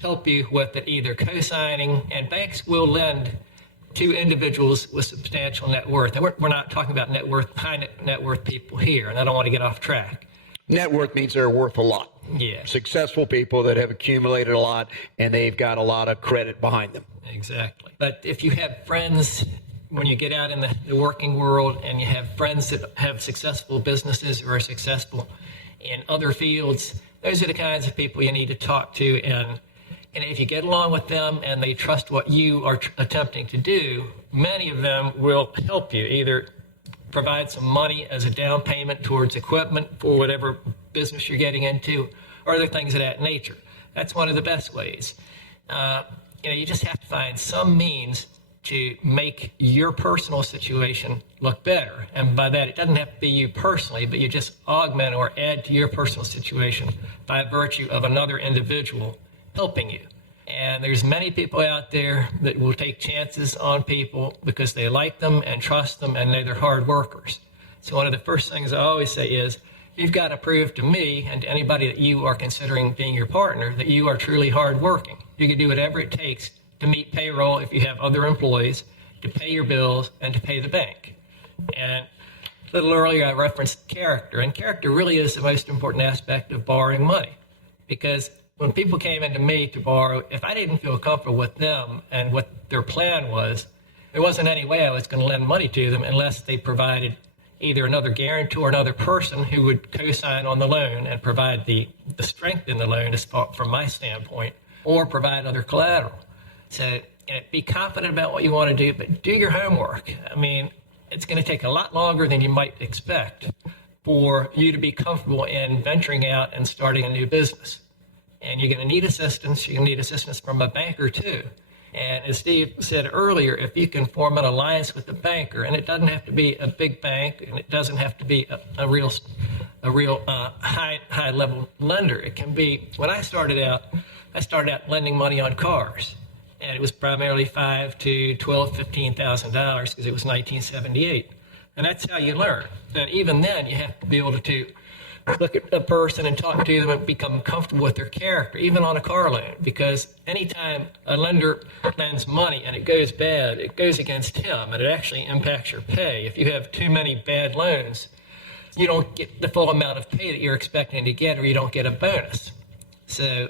help you with it, either co-signing, and banks will lend to individuals with substantial net worth. And we're not talking about high net worth people here, and I don't want to get off track. Net worth means they're worth a lot. Yeah. Successful people that have accumulated a lot, and they've got a lot of credit behind them. Exactly. But if you have friends, when you get out in the working world and you have friends that have successful businesses or are successful in other fields, those are the kinds of people you need to talk to. And if you get along with them and they trust what you are attempting to do, many of them will help you, either provide some money as a down payment towards equipment for whatever business you're getting into, or other things of that nature. That's one of the best ways. You just have to find some means to make your personal situation look better. And by that, it doesn't have to be you personally, but you just augment or add to your personal situation by virtue of another individual helping you. And there's many people out there that will take chances on people because they like them and trust them and know they're hard workers. So one of the first things I always say is, you've got to prove to me and to anybody that you are considering being your partner that you are truly hardworking. You can do whatever it takes to meet payroll if you have other employees, to pay your bills, and to pay the bank. And a little earlier I referenced character, and character really is the most important aspect of borrowing money. Because when people came into me to borrow, if I didn't feel comfortable with them and what their plan was, there wasn't any way I was going to lend money to them unless they provided either another guarantor, another person who would co-sign on the loan and provide the strength in the loan from my standpoint, or provide other collateral. So be confident about what you want to do, but do your homework. I mean, it's going to take a lot longer than you might expect for you to be comfortable in venturing out and starting a new business. And you're going to need assistance. You're going to need assistance from a banker too. And as Steve said earlier, if you can form an alliance with the banker, and it doesn't have to be a big bank, and it doesn't have to be a real high level lender. It can be, when I started out lending money on cars, and it was primarily $5,000 to $12,000, $15,000 because it was 1978, and that's how you learn. And even then, you have to be able to look at a person and talk to them and become comfortable with their character, even on a car loan, because anytime a lender lends money and it goes bad, it goes against him, and it actually impacts your pay. If you have too many bad loans, you don't get the full amount of pay that you're expecting to get, or you don't get a bonus. So,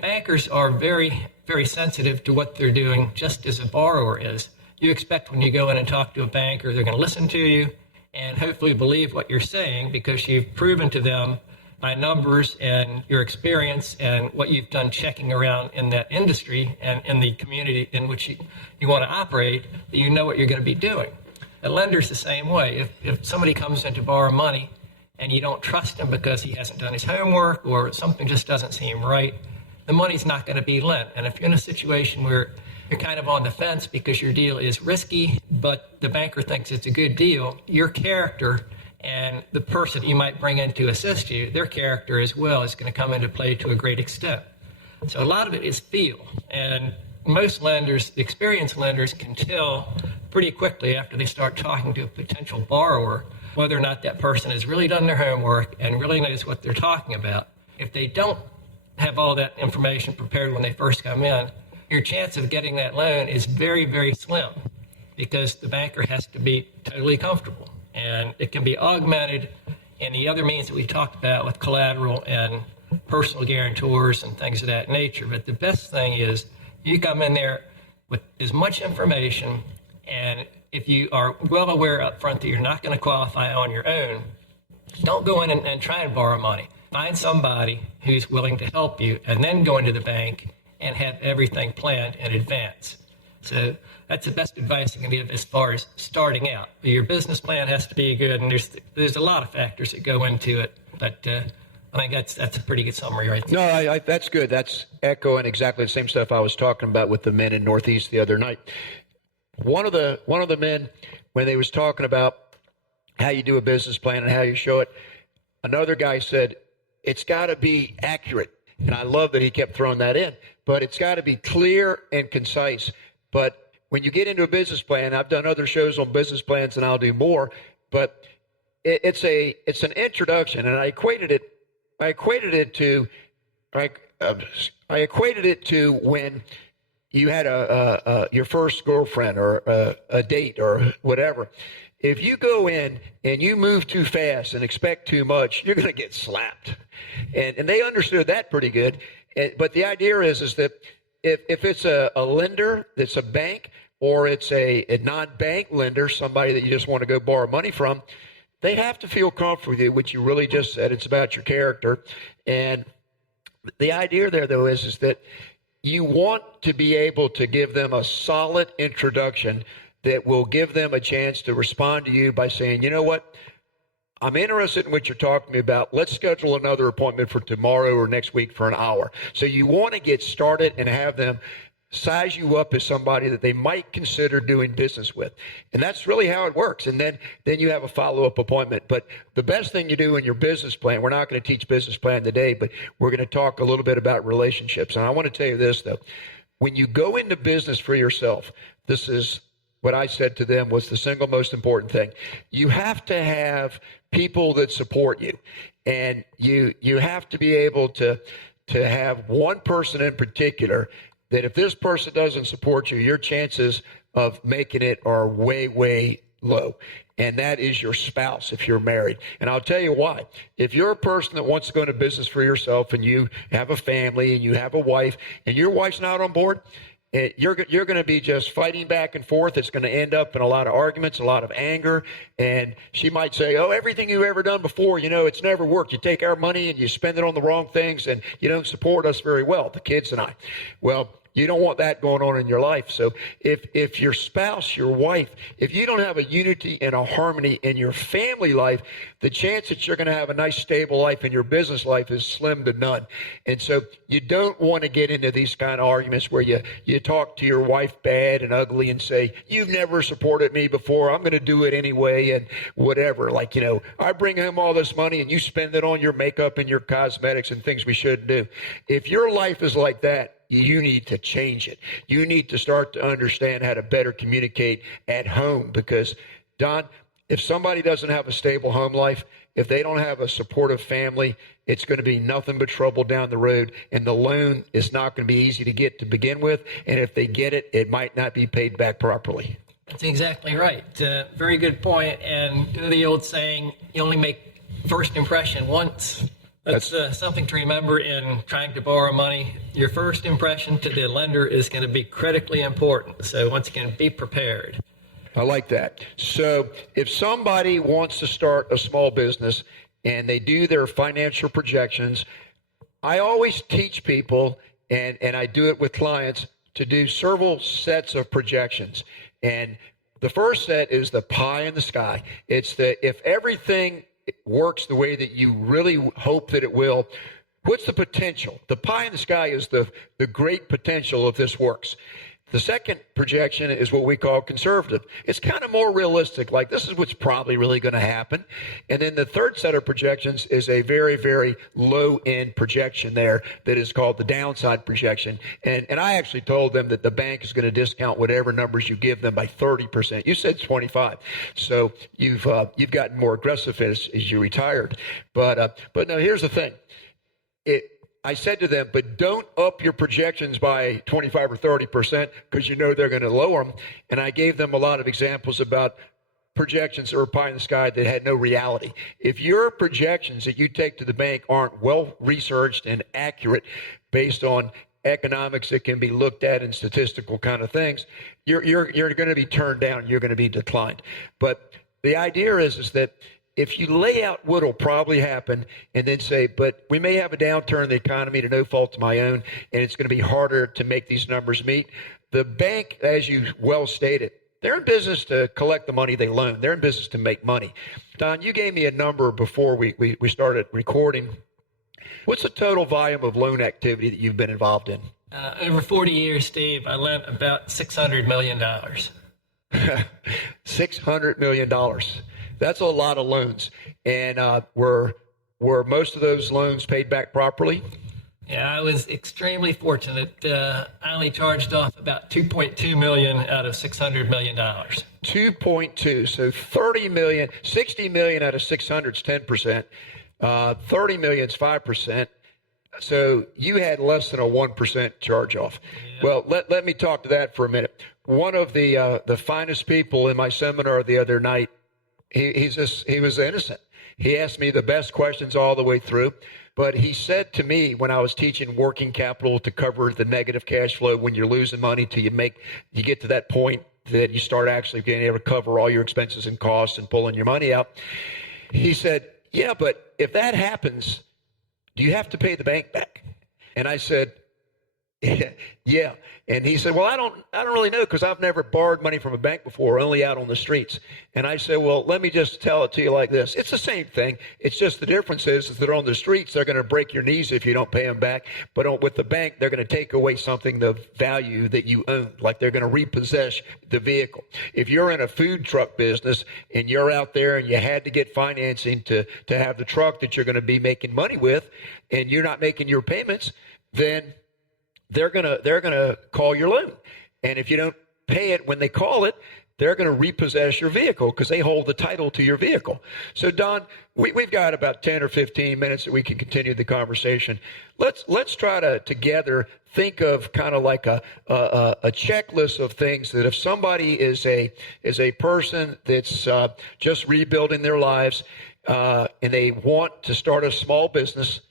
bankers are very, very sensitive to what they're doing, just as a borrower is. You expect when you go in and talk to a banker, they're going to listen to you and hopefully believe what you're saying because you've proven to them by numbers and your experience and what you've done checking around in that industry and in the community in which you want to operate, that you know what you're going to be doing. A lender's the same way. If somebody comes in to borrow money and you don't trust him because he hasn't done his homework or something just doesn't seem right, the money's not going to be lent. And if you're in a situation where you're kind of on the fence because your deal is risky, but the banker thinks it's a good deal, your character and the person you might bring in to assist you, their character as well is going to come into play to a great extent. So a lot of it is feel. And most lenders, experienced lenders, can tell pretty quickly after they start talking to a potential borrower whether or not that person has really done their homework and really knows what they're talking about. If they don't have all that information prepared when they first come in, your chance of getting that loan is very, very slim because the banker has to be totally comfortable. And it can be augmented in the other means that we talked about with collateral and personal guarantors and things of that nature. But the best thing is you come in there with as much information, and if you are well aware up front that you're not going to qualify on your own, don't go in and try and borrow money. Find somebody who's willing to help you and then go into the bank and have everything planned in advance. So that's the best advice I can give as far as starting out. Your business plan has to be good, and there's a lot of factors that go into it, but I think that's a pretty good summary right there. No, that's good. That's echoing exactly the same stuff I was talking about with the men in Northeast the other night. One of the men, when they was talking about how you do a business plan and how you show it, another guy said, it's got to be accurate. And I love that he kept throwing that in. But it's got to be clear and concise. But when you get into a business plan, I've done other shows on business plans and I'll do more, but it's an introduction. And I equated it to, like, I equated it to when you had your first girlfriend or a date or whatever. If you go in and you move too fast and expect too much, you're going to get slapped. And they understood that pretty good. But the idea is that if it's a lender that's a bank, or it's a non-bank lender, somebody that you just want to go borrow money from, they have to feel comfortable with you, which you really just said. It's about your character. And the idea there, though, is that you want to be able to give them a solid introduction that will give them a chance to respond to you by saying, you know what, I'm interested in what you're talking to me about. Let's schedule another appointment for tomorrow or next week for an hour. So you want to get started and have them size you up as somebody that they might consider doing business with. And that's really how it works. And then you have a follow-up appointment. But the best thing you do in your business plan, we're not going to teach business plan today, but we're going to talk a little bit about relationships. And I want to tell you this, though. When you go into business for yourself, this is what I said to them was the single most important thing. You have to have people that support you. And you have to be able to have one person in particular that if this person doesn't support you, your chances of making it are way, way low. And that is your spouse if you're married. And I'll tell you why. If you're a person that wants to go into business for yourself and you have a family and you have a wife and your wife's not on board, you're going to be just fighting back and forth. It's going to end up in a lot of arguments, a lot of anger. And she might say, oh, everything you've ever done before, it's never worked. You take our money and you spend it on the wrong things and you don't support us very well, the kids and I. Well, you don't want that going on in your life. So if your spouse, your wife, if you don't have a unity and a harmony in your family life, the chance that you're going to have a nice stable life in your business life is slim to none. And so you don't want to get into these kind of arguments where you talk to your wife bad and ugly and say, you've never supported me before, I'm going to do it anyway, and whatever. Like, I bring home all this money and you spend it on your makeup and your cosmetics and things we shouldn't do. If your life is like that, you need to change it. You need to start to understand how to better communicate at home because, Don, if somebody doesn't have a stable home life, if they don't have a supportive family, it's going to be nothing but trouble down the road, and the loan is not going to be easy to get to begin with, and if they get it, it might not be paid back properly. That's exactly right. Very good point. And the old saying, you only make first impression once. That's something to remember in trying to borrow money. Your first impression to the lender is going to be critically important. So once again, be prepared. I like that. So if somebody wants to start a small business and they do their financial projections, I always teach people, and I do it with clients, to do several sets of projections. And the first set is the pie in the sky. It's if everything works the way that you really hope that it will, what's the potential? The pie in the sky is the great potential if this works. The second projection is what we call conservative. It's kind of more realistic, like this is what's probably really going to happen. And then the third set of projections is a very, very low-end projection there that is called the downside projection. And I actually told them that the bank is going to discount whatever numbers you give them by 30%. You said 25. So you've gotten more aggressive as you retired. But no, here's the thing. I said to them, but don't up your projections by 25 or 30% because they're going to lower them. And I gave them a lot of examples about projections that were pie in the sky that had no reality. If your projections that you take to the bank aren't well researched and accurate based on economics that can be looked at and statistical kind of things, you're going to be turned down. You're going to be declined. But the idea is that if you lay out what will probably happen and then say, but we may have a downturn in the economy to no fault of my own, and it's going to be harder to make these numbers meet, the bank, as you well stated, they're in business to collect the money they loan. They're in business to make money. Don, you gave me a number before we started recording. What's the total volume of loan activity that you've been involved in? Over 40 years, Steve, I lent about $600 million. $600 million. That's a lot of loans. And were most of those loans paid back properly? Yeah, I was extremely fortunate. I only charged off about $2.2 million out of $600 million. 2.2. So 30 million, 60 million out of 600 is 10%. 30 million is 5%. So you had less than a 1% charge off. Yeah. Well, let me talk to that for a minute. One of the finest people in my seminar the other night, he was innocent. He asked me the best questions all the way through. But he said to me when I was teaching working capital to cover the negative cash flow when you're losing money till you get to that point that you start actually being able to cover all your expenses and costs and pulling your money out. He said, yeah, but if that happens, do you have to pay the bank back? And I said, yeah. And he said, well, I don't really know because I've never borrowed money from a bank before, only out on the streets. And I said, well, let me just tell it to you like this. It's the same thing. It's just the difference is that on the streets, they're going to break your knees if you don't pay them back. But with the bank, they're going to take away something of value that you own, like they're going to repossess the vehicle. If you're in a food truck business and you're out there and you had to get financing to have the truck that you're going to be making money with, and you're not making your payments, then they're gonna call your loan, and if you don't pay it when they call it, they're going to repossess your vehicle because they hold the title to your vehicle. So Don, we've got about 10 or 15 minutes that we can continue the conversation. Let's try to together think of kind of like a checklist of things that if somebody is a person that's just rebuilding their lives and they want to start a small business.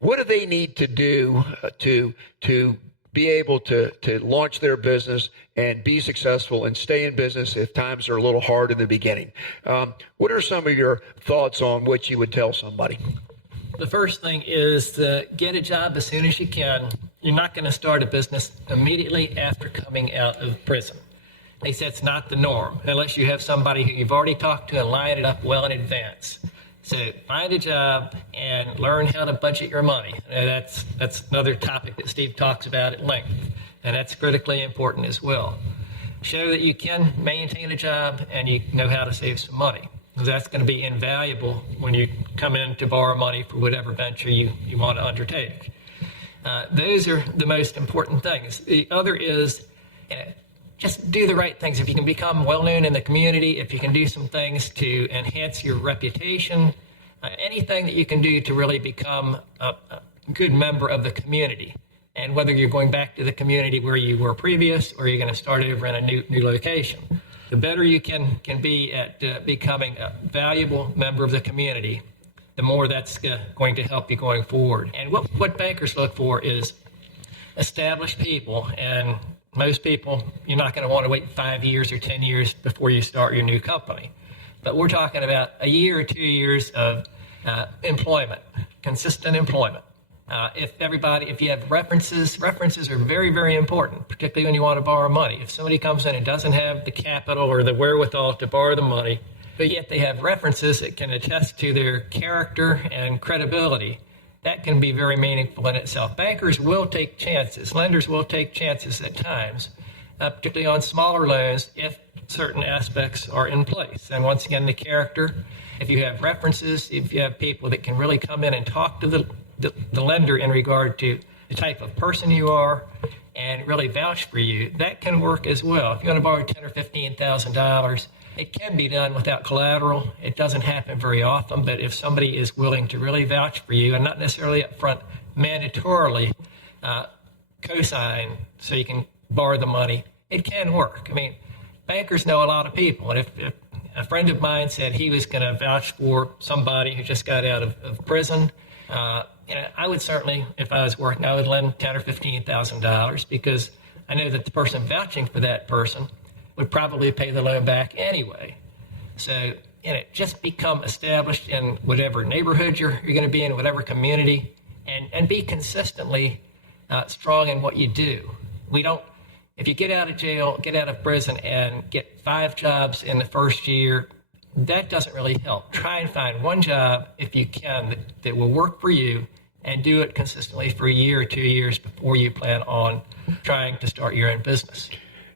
What do they need to do to be able to launch their business and be successful and stay in business if times are a little hard in the beginning? What are some of your thoughts on what you would tell somebody? The first thing is to get a job as soon as you can. You're not going to start a business immediately after coming out of prison. They say it's not the norm unless you have somebody who you've already talked to and lined it up well in advance. So find a job and learn how to budget your money. That's another topic that Steve talks about at length, and that's critically important as well. Show that you can maintain a job and you know how to save some money. That's going to be invaluable when you come in to borrow money for whatever venture you want to undertake. Those are the most important things. The other is just do the right things. If you can become well-known in the community, if you can do some things to enhance your reputation, anything that you can do to really become a good member of the community. And whether you're going back to the community where you were previous or you're going to start over in a new location, the better you can be at becoming a valuable member of the community, the more that's going to help you going forward. And what bankers look for is established people, and most people, you're not going to want to wait 5 years or 10 years before you start your new company. But we're talking about a year or 2 years of employment, consistent employment. If you have references are very, very important, particularly when you want to borrow money. If somebody comes in and doesn't have the capital or the wherewithal to borrow the money, but yet they have references that can attest to their character and credibility, that can be very meaningful in itself. Bankers will take chances. Lenders will take chances at times, particularly on smaller loans if certain aspects are in place. And once again, the character, if you have references, if you have people that can really come in and talk to the lender in regard to the type of person you are and really vouch for you, that can work as well. If you want to borrow $10,000 or $15,000, it can be done without collateral. It doesn't happen very often, but if somebody is willing to really vouch for you and not necessarily up front mandatorily co-sign so you can borrow the money, it can work. I mean, bankers know a lot of people, and if a friend of mine said he was going to vouch for somebody who just got out of prison, I would certainly, if I was working, I would lend $10,000 or $15,000 because I know that the person vouching for that person would probably pay the loan back anyway. So, just become established in whatever neighborhood you're going to be in, whatever community, and be consistently strong in what you do. If you get out of jail, get out of prison, and get 5 jobs in the first year, that doesn't really help. Try and find one job, if you can, that will work for you, and do it consistently for a year or 2 years before you plan on trying to start your own business.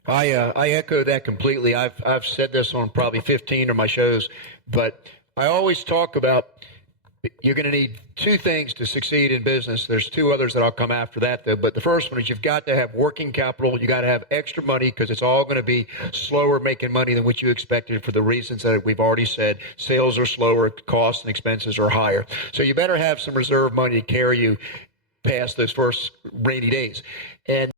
I echo that completely. I've said this on probably 15 of my shows, but I always talk about you're going to need 2 things to succeed in business. There's 2 others that I'll come after that, though. But the first one is you've got to have working capital. You got to have extra money because it's all going to be slower making money than what you expected for the reasons that we've already said. Sales are slower, costs and expenses are higher. So you better have some reserve money to carry you past those first rainy days. And